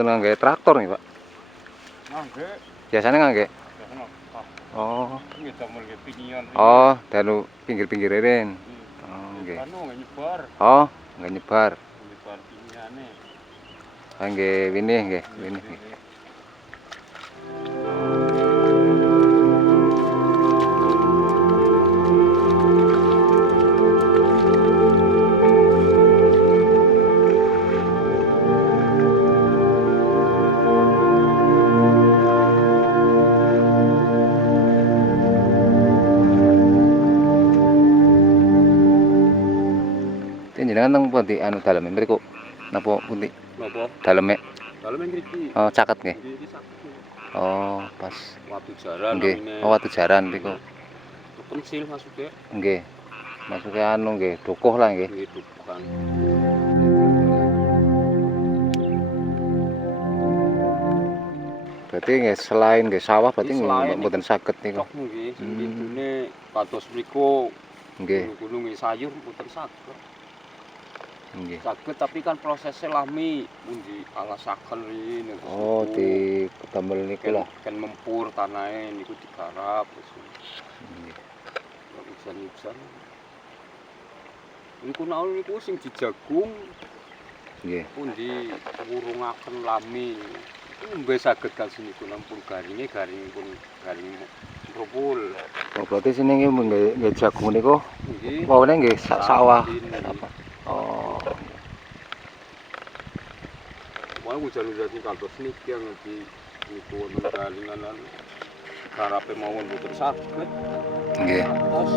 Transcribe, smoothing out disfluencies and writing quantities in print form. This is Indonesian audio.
mboten ngangge traktor nih, Pak? Ngangge. Biasanya ngangge. Biasanya ngangge. Oh. Nggih damel nggih pinion. Oh, danu pinggir-pinggir ren. Oh, nggih. Anu nyebar. Oh, nggak nyebar. Nyebar piniane. Ah, nggih, wini nggih, wini. Jenengan teng pundi anu daleme mriku? Napa pundi? Napa? Daleme. Daleme ngriki. Oh, caket nggih. Ngriki caket. Oh, pas. Watu jaran Nggih. namine. Oh, watu jaran mriku. Pensil masuke. Nggih. Masuke anu nggih, dukuh lah nggih. Nggih dukuhan. Berarti nggih selain nggih sawah berarti mboten saged niku. Cok nggih, sing kidune kados mriku. Nggih. Gunung sayur mboten saged. Nggih. Saged tapi kan prosesnya lami mundi alasaken rene. Oh, di damel niku lah. Kan mempur tanahe niku digarap terus. Nggih. Hujan-hujan. Niku naon niku sing dijagung. Nggih. Pundi ngurungaken lami. Mbah saged kan niku nampun garing pun garing rupul. Oh, berarti sini nggih jagung niku. Nggih. Wawone nggih sawah. Oh. Wah, hujan-hujan sing kados niki yang niku wonten garingan garape mawon mboten saged. Nggih. Terus